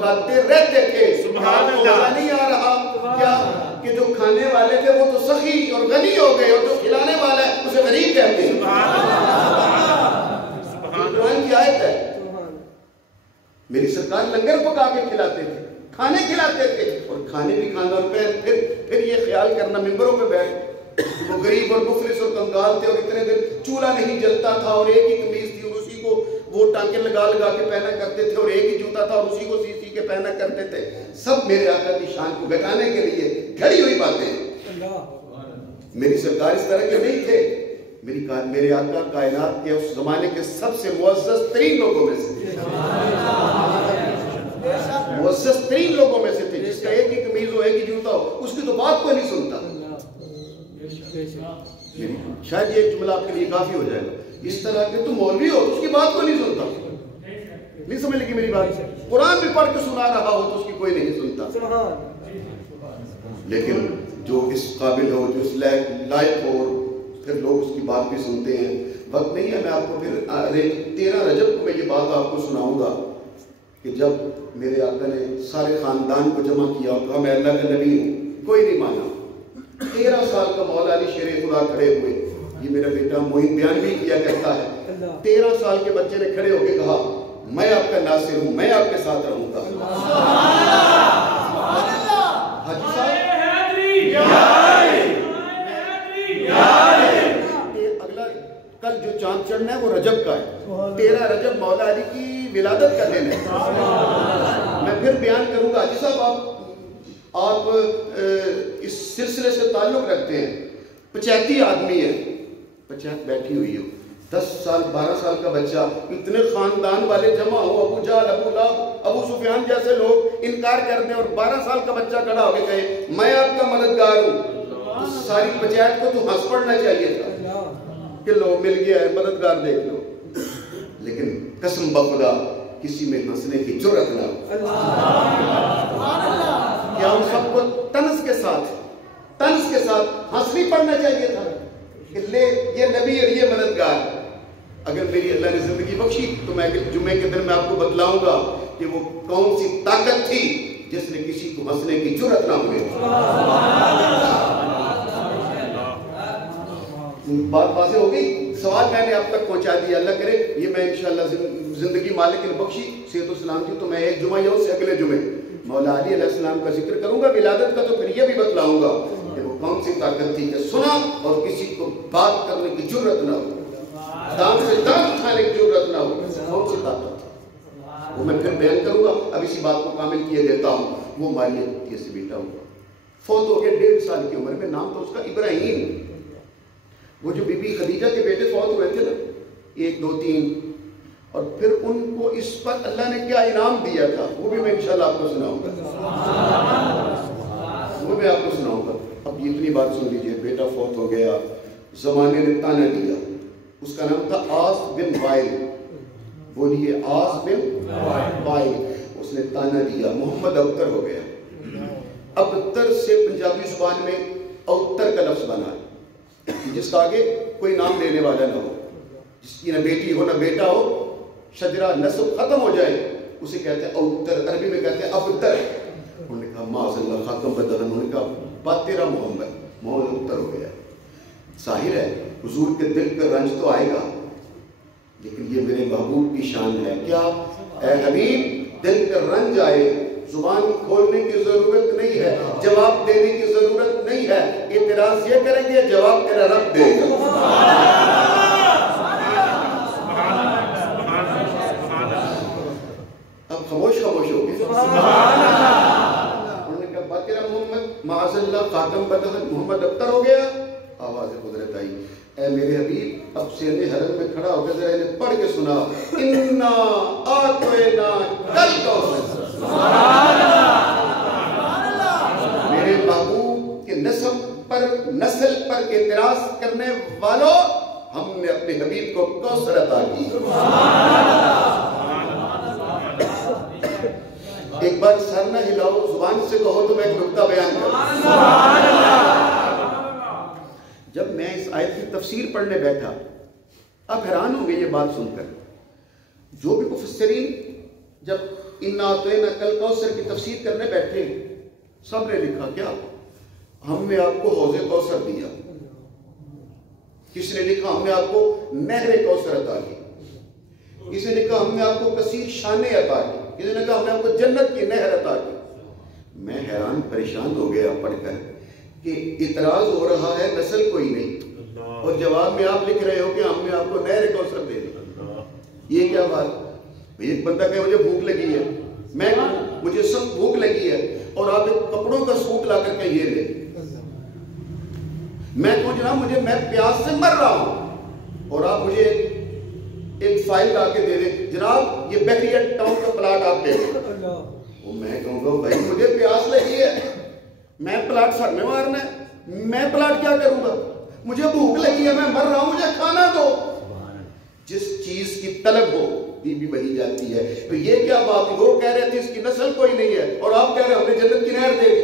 پکاتے رہتے تھے. سبحان اللہ. نہیں آ رہا کیا کہ جو کھانے والے تھے وہ تو سخی اور غنی ہو گئے اور جو کھلانے والا ہے اسے غریب کہتے ہیں. قرآن کی آیت ہے. میری سرکار لنگر پکا کے کھلاتے تھے, کھانے کھلاتے تھے, اور کھانے بھی کھانا. اور پھر یہ خیال کرنا ممبروں پہ بیٹھ وہ غریب اور مفلس اور کنگال تھے اور اتنے دن چولہا نہیں جلتا تھا اور ایک ہی قمیض تھی اور اسی کو وہ ٹانکے لگا لگا کے پہنا کرتے تھے اور ایک ہی جوتا تھا اور اسی کو سی سی کے پہنا کرتے تھے. سب میرے آقا کی شان کو گھٹانے کے لیے گھڑی ہوئی باتیں. میری سرکار اس طرح کے نہیں تھے. میرے آقا کائنات کے اس زمانے کے سب سے معزز ترین لوگوں میں سے تھے. معزز ترین لوگوں میں سے تھے. جس کا ایک ہی قمیض ہو, ایک ہی جوتا ہو, اس کی تو بات کوئی نہیں سنتا. شاید یہ جملہ آپ کے لیے کافی ہو جائے گا. اس طرح کے تو مولوی ہو تو اس کی بات کو نہیں سنتا. نہیں سمجھ لگی میری بات. قرآن بھی پڑھ کے سنا رہا ہو تو اس کی کوئی نہیں سنتا. لیکن جو اس قابل ہو, جو اس لائق ہو, پھر لوگ اس کی بات بھی سنتے ہیں. وقت نہیں ہے, میں آپ کو پھر 13 رجب کو میں یہ بات آپ کو سناؤں گا کہ جب میرے آقا نے سارے خاندان کو جمع کیا اور کہا میں اللہ کا نبی ہوں, کوئی نہیں مانا. 13 سال کا مولا علی شیر خدا کھڑے ہوئے. یہ میرا بیٹا موین بیان بھی کیا کرتا ہے. 13 سال کے بچے نے کھڑے ہو کے کہا میں آپ کا ناصر ہوں, میں آپ کے ساتھ رہوں گا. حاجی صاحب اگلا کل جو چاند چڑھنا ہے وہ رجب کا ہے. 13 رجب مولا علی کی ولادت کا دن ہے. میں پھر بیان کروں گا. حاجی صاحب آپ اس سلسلے سے تعلق رکھتے ہیں, پچیتی آدمی ہے, پچیت بیٹھی ہوئی ہو, 10 سال 12 سال کا بچہ, اتنے خاندان والے جمع ہو, ابو جہل, ابو لہب, ابو سفیان جیسے لوگ انکار کر دیں, اور 12 سال کا بچہ کھڑا ہو کے کہے میں آپ کا مددگار ہوں. تو ساری پچیت کو تو ہنس پڑنا چاہیے تھا کہ لو مل گیا ہے, مددگار دیکھ لو. لیکن قسم بخدا کسی میں ہنسنے کی جرأت نہ ہو. کیا ہم سب کو طنز کے ساتھ ہنس نہیں پڑنا چاہیے تھا کہ لے یہ نبی اور یہ مددگار. اگر میری اللہ نے زندگی بخشی تو میں جمعے کے دن میں آپ کو بتلاؤں گا کہ وہ کون سی طاقت تھی جس نے کسی کو ہنسنے کی جرأت نہ ہوئی. بات واضح ہو گئی. سوال میں نے آپ تک پہنچا دیا. اللہ کرے یہ میں انشاءاللہ زندگی مالک نے بخشی, صحت و سلامتی, تو میں ایک جمعہ یا اس سے اگلے جمعے مولا علی علیہ السلام کا ذکر کروں گا. ولادت کا تو پھر یہ بھی بتلاؤں گا کہ وہ کون سی طاقت تھی کہ سنا اور کسی کو بات کرنے کی جرأت نہ ہو, دام سے دام اٹھانے کی جرأت نہ ہو. کون سی طاقت تھی وہ میں پھر بیان کروں گا. اب اسی بات کو کامل کیے دیتا ہوں. وہ مالیہ سے بیٹا ہوا, فوت ہو گیا 1.5 سال کی عمر میں. نام تو اس کا ابراہیم. وہ جو بی بی خدیجہ کے بیٹے فوت ہوئے تھے نا, 1 2 3, اور پھر ان کو اس پر اللہ نے کیا انعام دیا تھا وہ بھی میں انشاءاللہ آپ کو سناؤں گا. وہ میں آپ کو سناؤں گا. اب یہ اتنی بات سن لیجئے. بیٹا فوت ہو گیا, زمانے نے تانا دیا. اس کا نام تھا آس بن وائل. بولیے آس بن وائل. اس نے تانا دیا. محمد ابتر ہو گیا. ابتر سے پنجابی زبان میں اوتر کا لفظ بنا, جس کا آگے کوئی نام لینے والا نہ ہو, جس کی نہ بیٹی ہو نہ بیٹا ہو, شجرہ نسب ختم ہو جائے, اسے کہتے ہیں اوتر. عربی میں کہتے ہیں ابتر. انہوں نے کہا معاذ اللہ خاتم بدر. انہوں نے کہا بات تیرا محمد ابتر ہو گیا. ظاہر ہے حضور کے دل پہ رنج تو آئے گا, لیکن یہ میرے محبوب کی شان ہے. کیا اے حبیب دل کا رنج آئے, زبان کھولنے کی ضرورت نہیں ہے, جواب دینے کی ضرورت نہیں ہے. اعتراض یہ کریں گے, جواب تیرا رب دے گا. اب خاموش ہو گئے. انہوں نے کہا بات تیرا محمد معاذ اللہ خاتم بدر محمد ابتر ہو گیا. آواز قدرت آئی, اے میرے حبیب اب سینے حرم میں کھڑا ہو کے ذرا انہیں پڑھ کے سنا, انا آتینا کل کوثر. میرے محبوب کے نسل پر اعتراض کرنے والوں, ہم نے اپنے حبیب کو کوثر عطا کی. ایک بار سر نہ ہلاؤ, زبان سے کہو تو میں ایک نکتہ بیان کروں. جب میں اس آیت کی تفسیر پڑھنے بیٹھا, آپ حیران ہوں گے یہ بات سن کر. جو بھی مفسرین جب انا اعطیناک الکوثر کی تفسیر کرنے بیٹھے، سب نے لکھا کیا؟ ہم نے آپ کو حوض کوثر دیا. کس نے لکھا ہم نے آپ کو نہر کوثر عطا کی. کسی نے کہا ہم نے آپ کو کثیر شانیں عطا کی. کسی نے کہا ہم نے آپ کو جنت کی نہر عطا کی. میں حیران پریشان ہو گیا پڑھ کر کہ اعتراض ہو رہا ہے نسل کوئی نہیں، اور جواب میں آپ لکھ رہے ہو کہ ہم نے آپ کو نہر کوثر دے دی. یہ کیا بات؟ ایک بندہ کہ مجھے بھوک لگی ہے، میں مجھے سخت بھوک لگی ہے، اور آپ ایک کپڑوں کا سوٹ لا کر کے یہ لے. میں کہوں جناب میں پیاس سے مر رہا ہوں، اور آپ مجھے ایک فائل لا کے دے دیں، جناب یہ بحریہ ٹاؤن کا پلاٹ آپ دے دیں. میں کہوں گا بھائی مجھے پیاس لگی ہے، میں پلاٹ سر میں مارنا ہے، میں پلاٹ کیا کروں گا؟ مجھے بھوک لگی ہے، میں مر رہا ہوں، مجھے کھانا دو. جس چیز کی طلب ہو بی بی وہی جاتی ہے. تو یہ کیا بات ہے؟ وہ کہہ رہے تھے اس کی نسل کوئی نہیں ہے، اور آپ کہہ رہے ہم نے جنت کی نہر دے دی.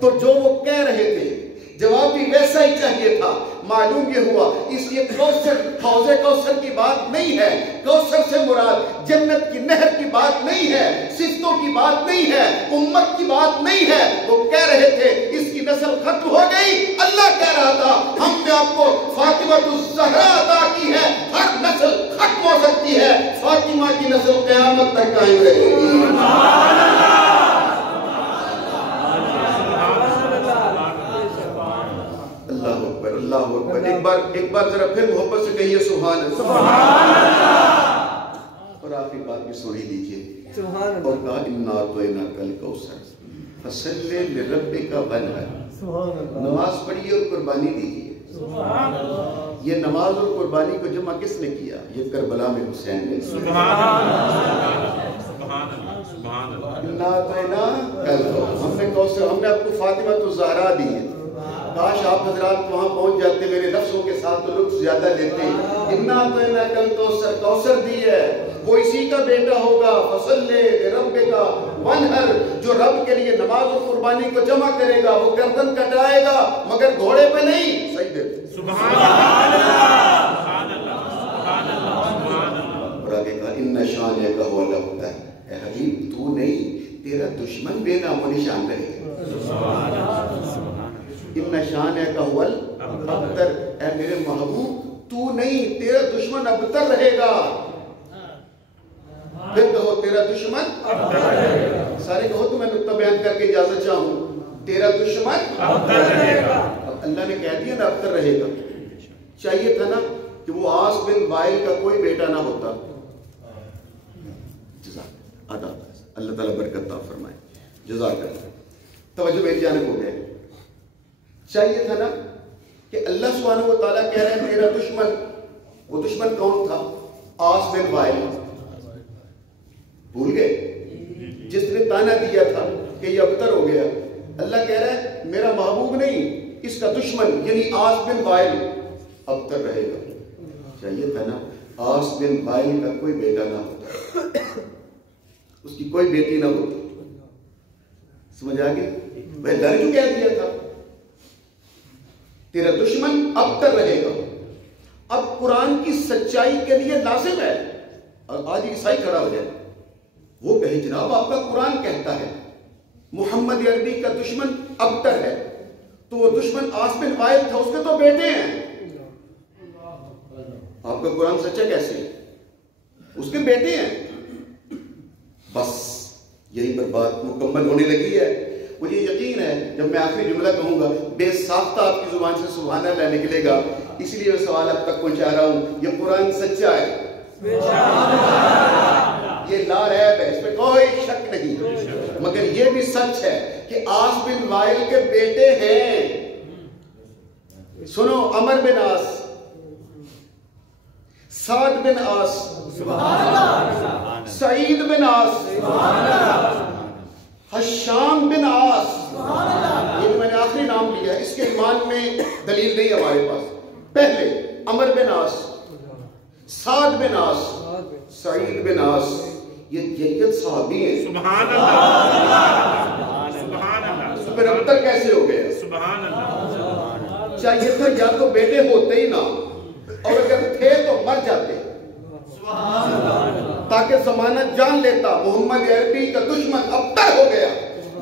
تو جو وہ کہہ رہے تھے جواب بھی ویسا ہی چاہیے تھا. معلوم یہ ہوا اس لیے کوثر حوض کوثر کی بات نہیں ہے. کوثر سے مراد جنت کی نہر کی بات نہیں ہے، صفتوں کی بات نہیں ہے، امت کی بات نہیں ہے. وہ کہہ رہے تھے اس کی نسل ختم ہو گئی. اللہ کہہ رہا تھا ہم نے آپ کو فاطمہ الزہرا عطا کی ہے. ہر نسل ختم ہو سکتی ہے، فاطمہ کی نسل قیامت تک قائم رہے گی. اللہ اکبر. ایک بار ذرا پھر محبت سے کہیے سبحان اللہ. اور آپ کی بات بھی سن ہی لیجیے. اور کہا انا اعطیناک الکوثر فصلی لربک وانحر. نماز پڑھیے اور قربانی دیجیے. یہ نماز اور قربانی کو جمع کس نے کیا؟ یہ کربلا میں حسین نے. انا اعطیناک الکوثر. ہم نے آپ کو فاطمہ الزہرا دی ہے. کاش آپ حضرات وہاں پہنچ جاتے، میرے لفظوں کے ساتھ تو لطف زیادہ لیتے. انا اعطیناک الکوثر، کوثر دی ہے، وہ اسی کا بیٹا ہوگا. فصلی لربک وانحر. جو رب کے لیے نماز اور قربانی کو جمع کرے گا وہ گردن کٹائے گا، مگر گھوڑے پہ نہیں. سجدے پہ. سبحان اللہ. اور آگے کہا ان شانک هو الابتر. اے حبیب تو نہیں، تیرا دشمن بے نام و نشان رہے گا. ان شانک هو الابتر. اے میرے محبوب تو نہیں، تیرا دشمن ابتر رہے گا. پھر کہو تیرا دشمن ابتر رہے گا. سارے کہو تو میں نقطہ بیان کر کے اجازت چاہوں. تیرا دشمن ابتر رہے گا. اللہ نے کہہ دیا نا ابتر رہے گا. چاہیے تھا نا کہ وہ عاص بن وائل کا کوئی بیٹا نہ ہوتا. جزاک اللہ تعالیٰ برکت عطا فرمائے. جزاک اللہ. توجہ میری جانب ہو گئے. چاہیے تھا نا کہ اللہ سبحانہ و تعالیٰ کہہ رہے ہیں تیرا دشمن. وہ دشمن کون تھا؟ عاص بن وائل. بھول گئے؟ جس نے تانا دیا تھا کہ یہ ابتر ہو گیا. اللہ کہہ رہا ہے میرا محبوب نہیں، اس کا دشمن یعنی عاص بن وائل ابتر رہے گا. چاہیے تھا نا عاص بن وائل کا کوئی بیٹا نہ ہوتا، اس کی کوئی بیٹی نہ ہوتی. سمجھ آ گئی؟ میں ڈر کیوں کہہ دیا تھا تیرا دشمن ابتر رہے گا. اب قرآن کی سچائی کے لیے لازم ہے. آج عیسائی کھڑا ہو جائے وہ کہے جناب آپ کا قرآن کہتا ہے محمد عربی کا دشمن ابتر ہے، تو وہ دشمن عاص بن وائل تھا، اس کے تو بیٹے ہیں. آپ کا قرآن سچا کیسے ہے؟ اس کے بیٹے ہیں. بس یہی پر بات مکمل ہونے لگی ہے. مجھے یقین ہے جب میں آخری جملہ کہوں گا بے ساختہ آپ کی زبان سے سبحان اللہ نکلے گا. اس لیے میں سوال اب تک پہنچا رہا ہوں. یہ قرآن سچا ہے، یہ لا ریب ہے، اس پہ کوئی شک نہیں. مگر یہ بھی سچ ہے کہ عاص بن وائل کے بیٹے ہیں. سنو، عمر بن عاص، سعد بن عاص، سعید بن عاص، حشام بن عاص. یہ میں نے آخری نام لیا، اس کے ایمان میں دلیل نہیں ہمارے پاس. پہلے عمر بن عاص، سعد بن عاص، سعید بن عاص، یہ جیت صحابی ہیں. سبحان اللہ. سبحان اللہ. تو پھر ابتر کیسے ہو گئے؟ سبحان اللہ. چاہیے تھا یا تو بیٹے ہوتے ہی نہ، اور اگر تھے تو مر جاتے، ضمانت جان لیتا محمد عربی کا دشمن ابتر ہو گیا.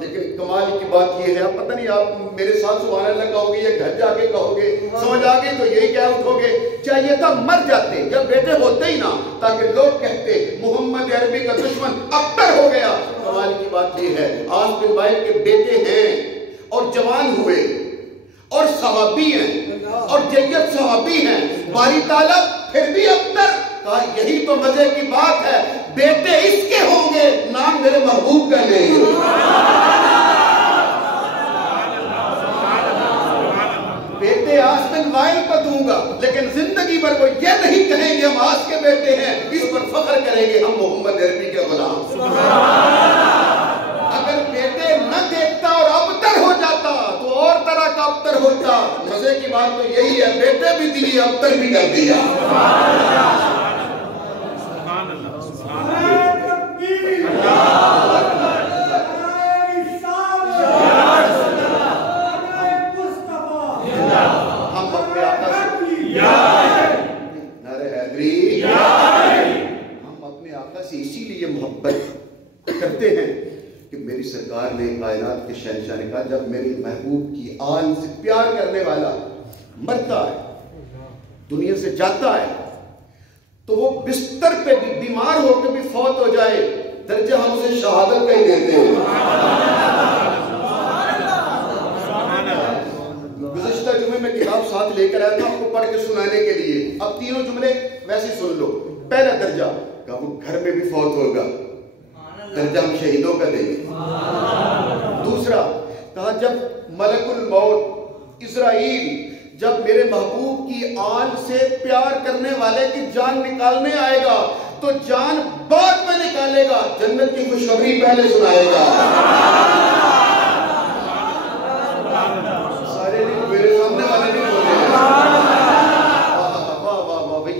لیکن کمال کی بات یہ ہے, پتہ نہیں آپ میرے ساتھ سبحان اللہ کہو گے یا گھر جا کے کہو گے, سمجھ آ گئی تو یہی کیا اٹھو گے, چاہیے تھا مر جاتے جب بیٹے ہوتے ہی نہ, تاکہ لوگ کہتے محمد عربی کا دشمن ابتر ہو گیا. کمال کی بات یہ ہے, عاص بن وائل کے بیٹے ہیں اور جوان ہوئے اور صحابی ہیں اور جید صحابی ہیں, باری تعالیٰ پھر بھی ابتر کہا. یہی تو مزے کی بات ہے, بیٹے اس کے ہوں گے, نام میرے محبوب کا لیں گے. بیٹے عاص بن وائل کو دوں گا, لیکن زندگی بھر وہ یہ نہیں کہیں گے ہم عاص کے بیٹے ہیں, اس پر فخر کریں گے ہم محمد عربی کے غلام. اگر بیٹے نہ دیکھتا اور ابتر ہو جاتا تو اور طرح کا ابتر ہوتا. مزے کی بات تو یہی ہے, بیٹے بھی دیے ابتر بھی کر دیا. اسی لیے محبت کرتے ہیں کہ میری سرکار نے کائنات کے شہنشاہ نے کہا جب میرے محبوب کی آن سے پیار کرنے والا مرتا ہے, دنیا سے جاتا ہے, تو وہ بستر پہ بھی بیمار ہو کے بھی فوت ہو جائے, درجہ ہم اسے شہادت کا ہی دیتے ہیں. گزشتہ جمعے میں کتاب ساتھ لے کر آیا تھا آپ کو پڑھ کے سنانے کے لیے. اب تینوں جملے ویسے سن لو. پہلا درجہ کہ وہ گھر میں بھی فوت ہوگا, درجہ ہم شہیدوں کا دیں گے. دوسرا کہا جب ملک الموت اسرائیل جب میرے محبوب کی آن سے پیار کرنے والے کی جان نکالنے آئے گا تو جان بعد میں نکالے گا, جنت کی خوشخبری پہلے سنائے گا. سارے نہیں, میرے سامنے والے نہیں بولے.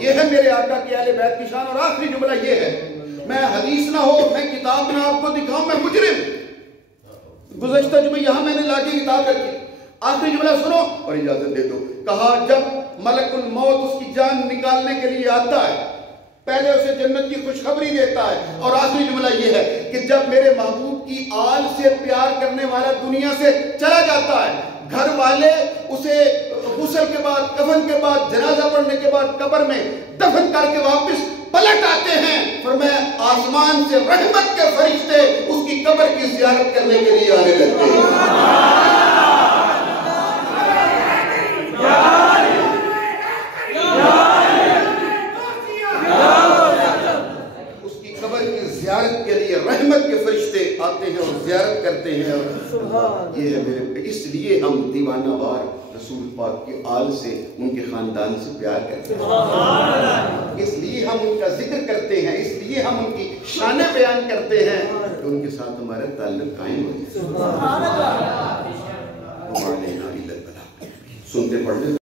یہ ہے میرے آقا کی اہل بیت کی شان. اور آخری جملہ یہ ہے, میں حدیث نہ ہو, میں کتاب نہ آپ کو دکھاؤں, میں مجرم. گزشتہ جمعہ یہاں میں نے لا کے کتاب رکھی. آخری جملہ سنو اور اجازت دے دو. کہا جب ملک الموت اس کی جان نکالنے کے لیے آتا ہے, پہلے اسے جنت کی خوشخبری دیتا ہے. اور آخری جملہ یہ ہے کہ جب میرے محبوب کی آل سے پیار کرنے والا دنیا سے چلا جاتا ہے, گھر والے اسے غسل کے بعد, کفن کے بعد, جنازہ پڑھنے کے بعد قبر میں دفن کر کے واپس پلٹ آتے ہیں, فرمایا آسمان سے رحمت کے فرشتے اس کی قبر کی زیارت کرنے کے لیے آنے لگتے ہیں. اس کی قبر کی زیارت کے لیے رحمت کے فرشتے آتے ہیں اور زیارت کرتے ہیں. اور یہ ہے میرے, اس لیے ہم دیوانہ وار رسول پاک کی آل سے, ان کے خاندان سے پیار کرتے ہیں. اس لیے ہم ان کا ذکر کرتے ہیں, اس لیے ہم ان کی شانیں بیان کرتے ہیں کہ ان کے ساتھ ہمارا تعلق قائم ہو جائے. سنتے پڑھتے